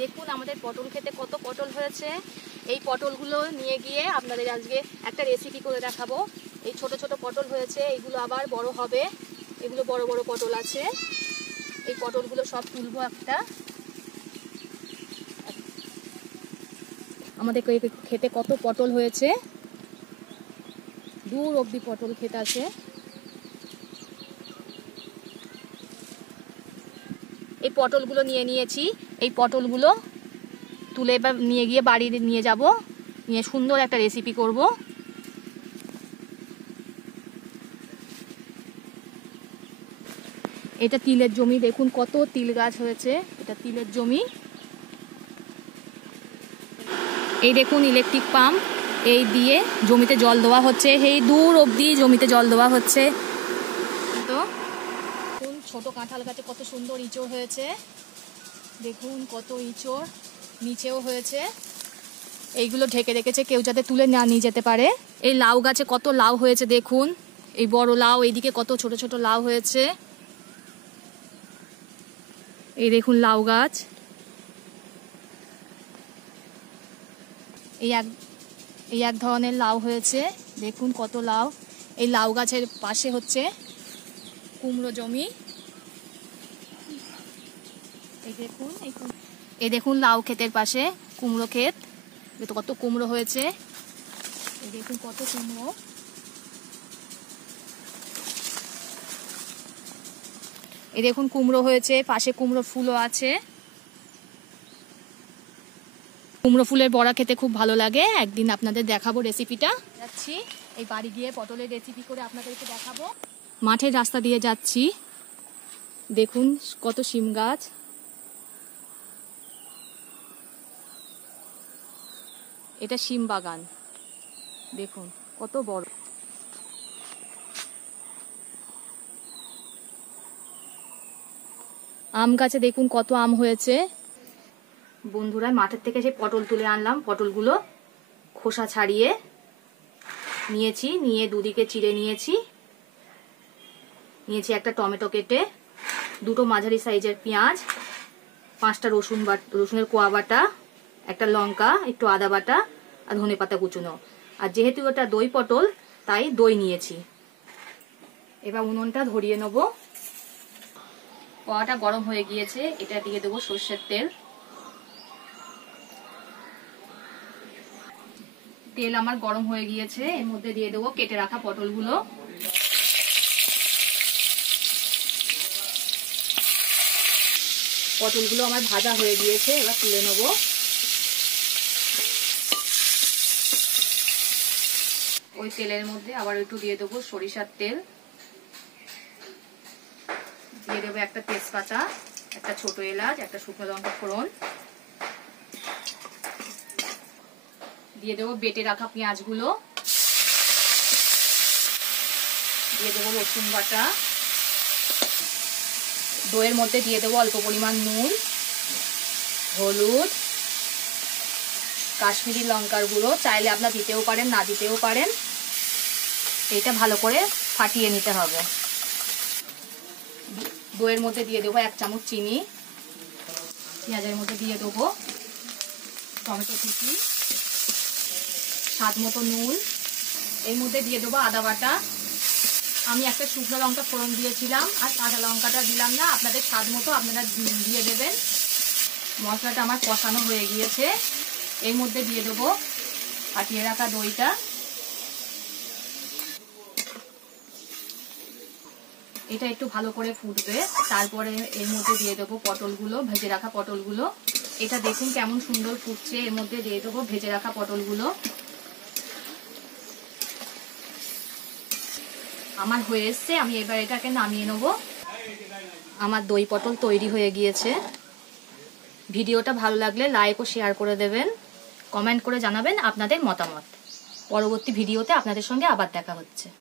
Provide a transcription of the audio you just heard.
দেখুন আমাদের পটল খেতে কত পটল হয়েছে। এই পটলগুলো নিয়ে গিয়ে আপনাদের আজকে একটা রেসিপি করে দেখাবো। এই ছোট ছোট পটল হয়েছে, এইগুলো আবার বড় হবে। এগুলো বড় বড় পটল আছে। এই পটলগুলো সব তুলবো একটা। আমাদের খেতে কত পটল হয়েছে, দূর অবধি পটল খেতে আছে। এই পটলগুলো নিয়ে নিয়েছি। এই পটলগুলো তুলে এবার নিয়ে গিয়ে বাড়িতে নিয়ে যাব, নিয়ে সুন্দর একটা রেসিপি করব। এটা তিলের জমি, দেখুন কত তিল গাছ হয়েছে। এটা তিলের জমি। এই দেখুন ইলেকট্রিক পাম্প, এই দিয়ে জমিতে জল দেওয়া হচ্ছে। এই দূর অবধি জমিতে জল দেওয়া হচ্ছে। তো ছোট কাঁঠাল গাছে কত সুন্দর ইঁচড় হয়েছে, দেখুন কত ইঁচড় নিচেও হয়েছে। এইগুলো ঢেকে রেখেছে কেউ যাতে তুলে না নিয়ে যেতে পারে। এই লাউ গাছে কত লাউ হয়েছে দেখুন, এই বড় লাউ, এইদিকে কত ছোট ছোট লাউ হয়েছে। এই দেখুন লাউ গাছ। এই এক ধরনের লাউ হয়েছে, দেখুন কত লাউ। এই লাউ গাছের পাশে হচ্ছে কুমড়ো জমি। এই দেখুন লাউ ক্ষেতের পাশে কুমড়ো ক্ষেত, কত কুমড়ো হয়েছে। এই দেখুন কত কুমড়ো। এই দেখুন কুমড়ো হয়েছে, পাশে কুমড়ো ফুলও আছে। কুমড়ো ফুলের বড়া খেতে খুব ভালো লাগে, একদিন আপনাদের দেখাবো রেসিপিটা। যাচ্ছি এই বাড়ি গিয়ে পটলের রেসিপি করে আপনাদেরকে দেখাবো। মাঠের রাস্তা দিয়ে যাচ্ছি, দেখুন কত শিম গাছ। এটা শিম বাগান, দেখুন কত বড়। আম গাছে দেখুন কত আম হয়েছে। বন্ধুরা মাঠের থেকে যে পটল তুলে আনলাম, পটলগুলো খোসা ছাড়িয়ে নিয়েছি, নিয়ে দুদিকে চিড়ে নিয়েছি। একটা টমেটো কেটে, দুটো মাঝারি সাইজের পেঁয়াজ, 5টা রসুনের কোয়া বাটা, একটা লঙ্কা, একটু আদা বাটা আর ধনেপাতা কুচুনো। আর যেহেতু এটা দই পটল তাই দই নিয়েছি। এবার উনুনটা ধরিয়ে নেব। কড়াটা গরম হয়ে গিয়েছে, এটা দিয়ে দেবো সর্ষের তেল। তেল আমার গরম হয়ে গিয়েছে, এর মধ্যে দিয়ে দেবো কেটে রাখা পটলগুলো। পটলগুলো আমার ভাজা হয়ে গিয়েছে, এবার তুলে নেব। ওই তেলের মধ্যে আবার একটু দিয়ে দেবো সরিষার তেল, দিয়ে দেবো একটা তেজপাতা, একটা ছোট এলাচ, একটা শুকনো লঙ্কা ফোড়ন, দিয়ে দেবো বেটে রাখা পেঁয়াজগুলো, দিয়ে দেবো রসুন বাটা, দইয়ের মধ্যে দিয়ে দেবো অল্প পরিমাণ নুন, হলুদ, কাশ্মীরি লঙ্কার গুঁড়ো, চাইলে আপনারা দিতেও পারেন না দিতেও পারেন। এটা ভালো করে ফাটিয়ে নিতে হবে। দইয়ের মধ্যে দিয়ে দেবো 1 চামচ চিনি, পেঁয়াজের মধ্যে দিয়ে দেবো টমেটো কুচি, স্বাদ মতো নুন, এর মধ্যে দিয়ে দেবো আদা বাটা। আমি একটা শুকনো লঙ্কা ফোড়ন দিয়েছিলাম আর কাঁচা লঙ্কাটা দিলাম না, আপনাদের স্বাদ মতো আপনারা দিয়ে দেবেন। মশলাটা আমার কষানো হয়ে গিয়েছে, এর মধ্যে দিয়ে দেবো ফাটিয়ে রাখা দইটা। এটা একটু ভালো করে ফুটবে, তারপরে এর মধ্যে দিয়ে দেবো পটলগুলো, ভেজে রাখা পটলগুলো। এটা দেখুন কেমন সুন্দর ফুটছে, এর মধ্যে দিয়ে দেবো ভেজে রাখা পটলগুলো। আমার হয়ে এসছে, আমি এবার এটাকে নামিয়ে নেব। আমার দই পটল তৈরি হয়ে গিয়েছে। ভিডিওটা ভালো লাগলে লাইক ও শেয়ার করে দেবেন, কমেন্ট করে জানাবেন আপনাদের মতামত। পরবর্তী ভিডিওতে আপনাদের সঙ্গে আবার দেখা হচ্ছে।